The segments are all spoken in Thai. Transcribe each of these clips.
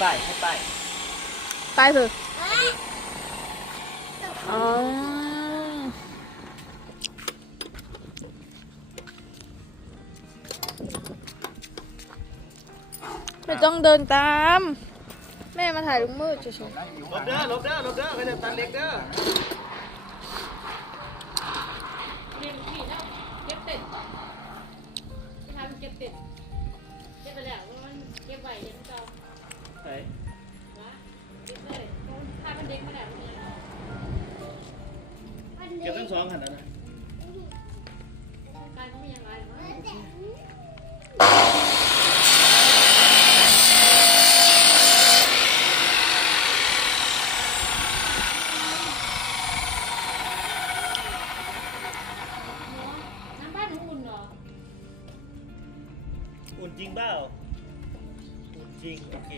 ป้ายให้ป้ายตายเถอะอ๋อไม่ต้องเดินตาม แม่มาถ่ายลุงมืดเฉยลบเด้อลบเด้อลบเด้อให้เดินตันเล็กเด้อ ก็บทั้งสองขนาดนั้นการเขาไม่ยังไงหรอวะน้ำบ้านหนูอุ่นเหรออุ่นจริงเปล่า อุ่นจริง โอเค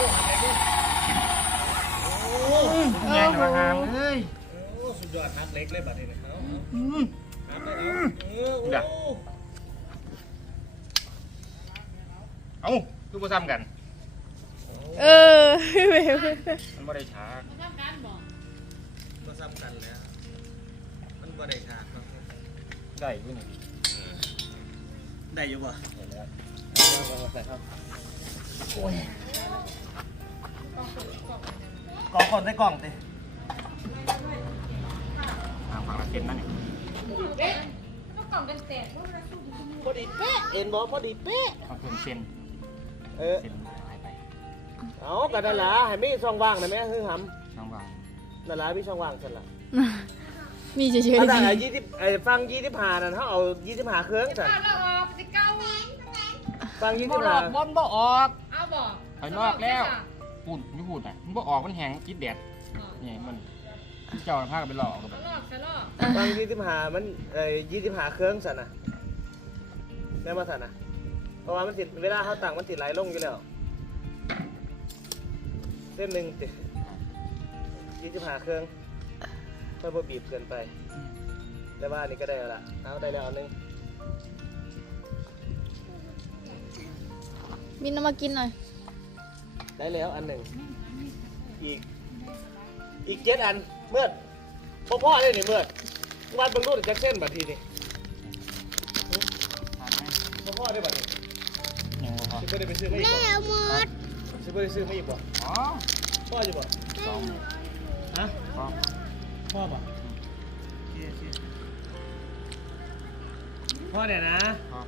โอ้ ๆ แย่งมาหามเลย โอ้สุดยอดฮักเล็กเลยบัดนี้เนี่ยเอาอืมฮักเลยเอาเออเดี๋ยวโอ้เอ้าดูมาซ้ำกันเออเว้ยมันไม่ได้ช้ามาทำการบอกก็ซ้ำกันแล้ว มันบ่ได้ฉากเนาะได้อยู่นี่ได้อยู่บ่เห็นแล้วใส่ครับโอ้ยกล่องก่อนได้กล่องติทางฝั่งละเส้นนั่นนี่ เอ๊ะต้องกล่องเป็นเศษพวกนั้นสู้ดีพอดีเป๊ะเอ็นบอพอดีเป๊ะเขาเพิ่มเส้นเออเส้นหายไปเอากระดาษให้มีช่องว่างนะแม่คือหช่องว่างำนั่นล่ะมีช่องว่างซั่นล่ะมีเฉยถ้าๆได้ไอ้ยี่สิบไอ้ฟังยี่สิบห้านั่นเขาเอายี่สิบห้าเครื่องๆสั่นข้าวเราออกสิเก้าฟังยี่บ่สิบอห้าอกบอลบ่ออกเอาบอกไปนอกแล้วพูดไม่พูดอะมันบ่ออกมันแห้งติดแดดเอานี่มัน เจ้าพากันไปหลอกเอากันไปลอกใส่ลอกฟังยี่สิบห้ามันไอ้ยี่สิบห้าเครื่องสั่นน่ะแม่มาสั่นน่ะเพราะว่ามันติดเวลาเขาตั้งมันติดไหลลงอยู่แล้วเส้นหนึ่งติดยี่สิบห้าเครื่องเพื่อบ่บีบเกินไปแต่ว่าอันนี้ก็ได้แล้วล่ะเอาได้แล้วอันหนึงมินเอามากินหน่อย ได้แล้วอันหนึ่งอีก อีกเจ็ดอัน เมื่อพ่อพ่อเลยนี่เมื่อวันเบิ่งรูดจักเส้นบัดทีนี่ทานไหมพ่อพ่อได้บัดนี้ยังบ่พอสิบ่ได้ไปซื้อมาอีกบ่สิบ่ได้ซื้อมาอีกบ่อ๋อพ่อจะบ่สองฮะพอพ่อบ่พ่อเนี่ยนะพอ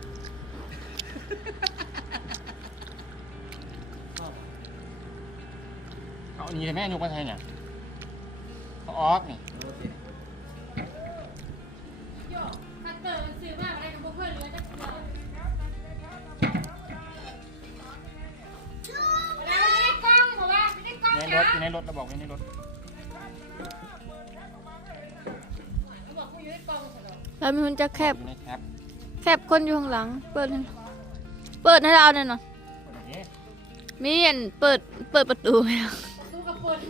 พ่อบ่เอาอันนี้ให้แม่ยกมาใช่เนี่ยเขา ออกนี่โอเราบอกในรถอยู่ในรถเราบอกในรถเขาบอกเขาอยู่ในรอแล้วมีคนจะแคบ อยู่ในแคปแคบคนอยู่ข้างหลัง เปิดให้เปิดให้เราหน่อยหน่อยคนนี้ มีอันเปิดเปิดประตูให้เราตู้กับปน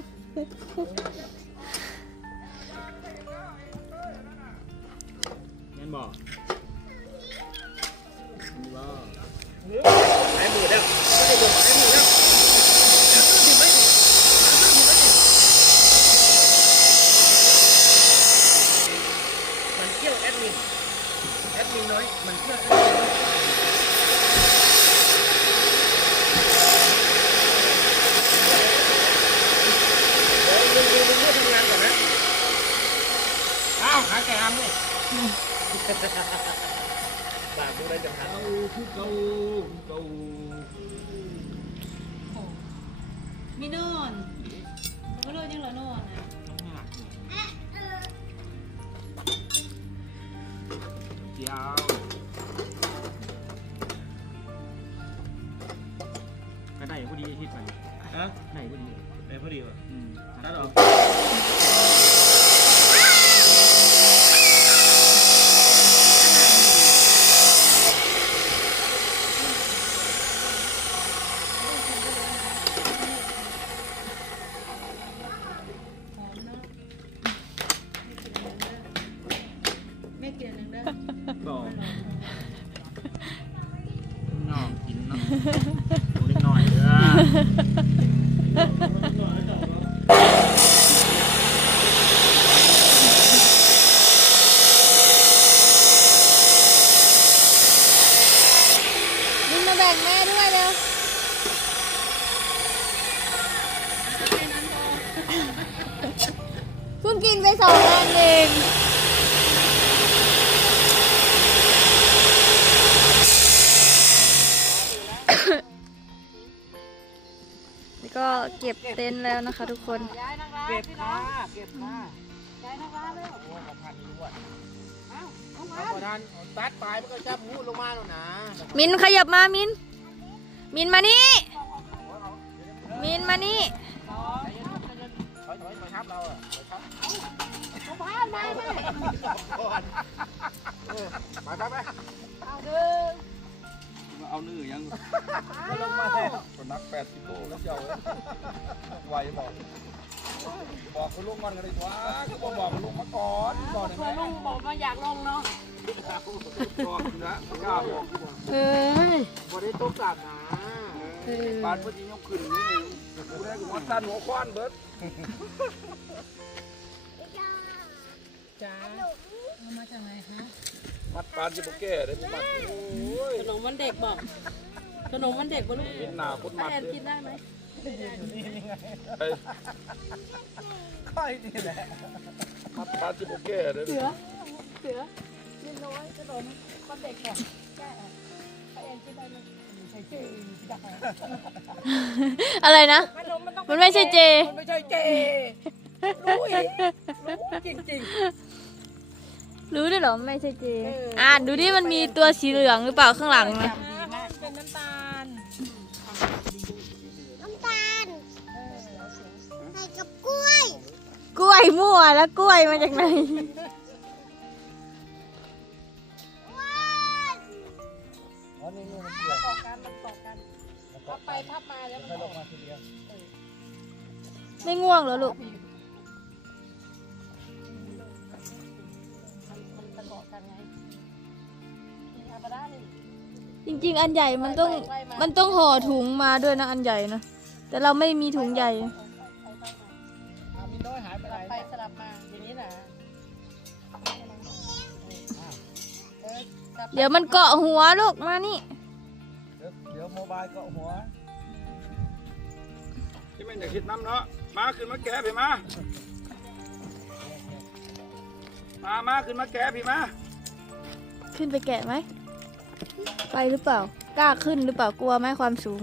มเลยฝากดูได้จังครับคือเก่าเก่ามีนอนก็เลยยังเหลือนอนนะเดียวก็ได้พอดีที่ไปฮะได้พอดีไปพอดีวะอืมตัดออก ก็เก็บเต็นท์แล้วนะคะทุกคนย้ายนางร้ายเก็บพี่น้อผ้างเก็บผ้าย้ายนางร้ายเร็วโอ้ของพันนี้ด้วยเอ้าน้องถ้าพันพอทันตัดปลายมันก็จะพูดลงมาแล้วนะมินขยับมามิน มินมานี่ มินมานี่ สองถอยถอยมาทับเราอะถอยทับน้องพันมาไหมก่อนเออมาทับไหมเอาเดิน เอาเนื้อยังก็ลงมาแล้วคนนักแปดกิโลแล้วเจ้าเอ้ยไหวบอกบอกคุณลุงก่อนกันดีกว่าก็บอกบอกคุณลุงมาก่อนก่อนได้ไหมเพื่อลุงบอกว่าอยากลงเนาะก่อนนะกล้าบอกเอ้ยบได้ต้มตัดนะปานพอดียกขึ้นนิดนึงกูได้กูว่าสั้นหัวคว้านเบิดจ้าเอามาจากไหนคะ มัดปานจะโปแก้ได้ไม่มัดโอ้ยขนมวันเด็กบอก ขนมวันเด็กบ่ลูกเป็นหนาคนมัดแอนเลยกินได้ไหมเฮ้ยค่อยนี่แหละมัดปานจะโปแก้ได้เสือเสือเล็กน้อยขนมวันเด็กบอกแก้แอนกินได้ไหมไม่ใช่เจได้อะไรนะขนมมันต้องมันไม่ใช่เจมันไม่ใช่เจรู้อีกรู้จริง รู้ด้วยเหรอไม่ใช่เจเอออ่อ่านดูดิมันมีตัวสีเหลืองหรือเปล่าข้างหลังๆนะเป็นน้ำตาล น้ำตาลใส่กับกล้วย กล้วยมั่วแล้วกล้วยมาจากไหนอ๋อนี่นี่มันเกี่ยวตอกกันมันตอกกันพับไปพับมาแล้วมันให้อลองกมาทีเดียวไม่ง่วงเหรอลูก ริง ๆ อันใหญ่มันต้องมันต้องห่อถุงมาด้วยนะอันใหญ่นะแต่เราไม่มีถุงใหญ่อามินน้อยหายไปสไหนลับไปสลับมาอย่างนี้นะเออจับไปเดี๋ยวมันเกาะหัวลูกมานี่ เดี๋ยวเดี๋ยวโมบายเกาะหัวที่ไม่อยากคิดน้ำเนาะมาขึ้นมาแก้พี่มามามาขึ้นมาแก้พี่มา ขึ้นไปแกะไหม ไปหรือเปล่า กล้าขึ้นหรือเปล่า กลัวไหมความสูง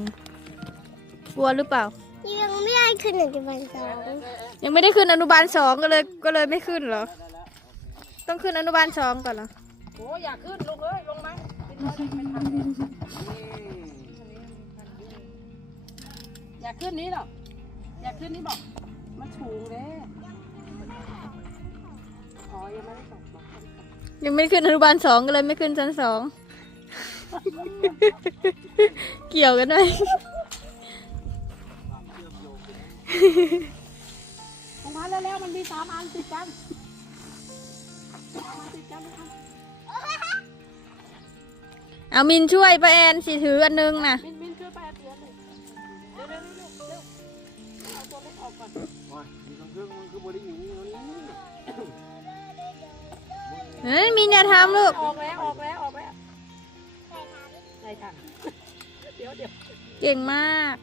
กลัวหรือเปล่า ยังไม่ได้ขึ้นหนึ่งจุดสองยังไม่ได้ขึ้นอนุบาลสองก็เลยก็เลยไม่ขึ้นเหรอ ต้องขึ้นอนุบาลสองก่อนเหรอ โอ้อยากขึ้นลงเลยลงไหมเป็นร้อยไม่ทันอยากขึ้นนี้หรอ อยากขึ้นนี้บอกมันสูงเลยอ๋อยังไม่ได้ตกบอกยังไม่ได้ขึ้นอนุบาลสองก็เลยไม่ขึ้นชั้นสอง เกี่ยวกันไหมลงมาแล้วแล้วมันมีสามอันติดกันมาติดกันนะครับเอามินช่วยป้าแอนสิถืออันนึงนะมินมินช่วยไปเอาเตียนเลยเร็วเร็วเร็วเร็วเอาตัวเล็กออกก่อนว้ายมีเครื่องมันคือบริอยู่นี่นี่เฮ้ยมินอย่าทำลูกออกแล้วออกแล้วออกแล้ว ใส่ถังเดี๋ยวเดี๋ยวเก่งมาก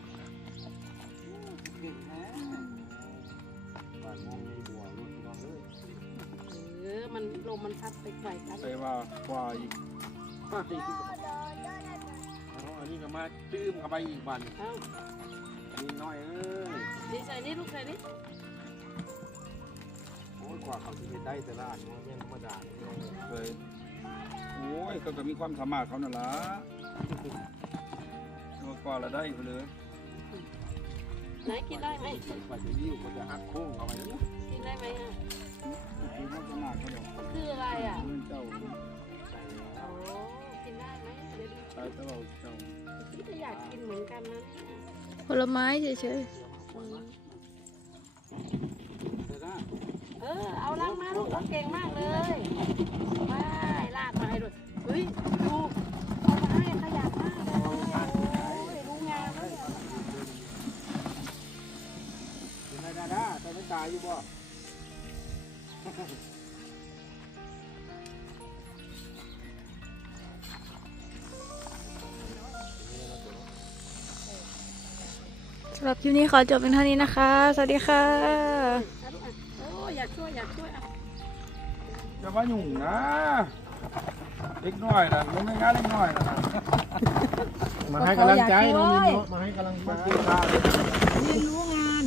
บ้านมองในบัวรถน้องเอ้ยเออ มันลมมันพัดไปไกลกัน ใส่ว่าว่าอีกอ๋ออันนี้ก็มาตื้มเข้าไปอีกบันเอ้าอันนี้น้อยเอ้ยนี่ใส่นี่ลูกใส่นี่โอ้ยกว่าเขาจะเฮ็ดได้แต่ละอันมันไม่ธรรมดาเลยน้องเอ้ยเคยโอ้ยก็ก็มีความสามารถเขานั่นล่ะ ตัวกว่าละได้ไปเลยไหนกินได้ไหมกว่าจะยิ้วกว่าจะหักโค้งเข้าไปแล้วนะกินได้ไหมอะมีความสามารถเขาเดี๋ยวมันคืออะไรอะเงินเจ้าโอ้กินได้ไหมเดี๋ยวดูตายตลอดเจ้าพี่ก็อยากกินเหมือนกันนะเนี่ยผลไม้เฉยเดี๋ยวนะเออเอาล้างมาลูกเอาเก่งมากเลยำหรับคลิปนี้ขอจบเป็นเท่านี้นะคะ สวัสดีค่ะเอาลูกอะโอ้อยากช่วยอยากช่วยอะจะมาหยุ่งนะเล็กน้อยนะมันไม่ง่ายเล็กน้อยนะมาให้กำลังใจน้องมินเนาะมาให้กำลังใจมากินข้าวเรียนรู้งาน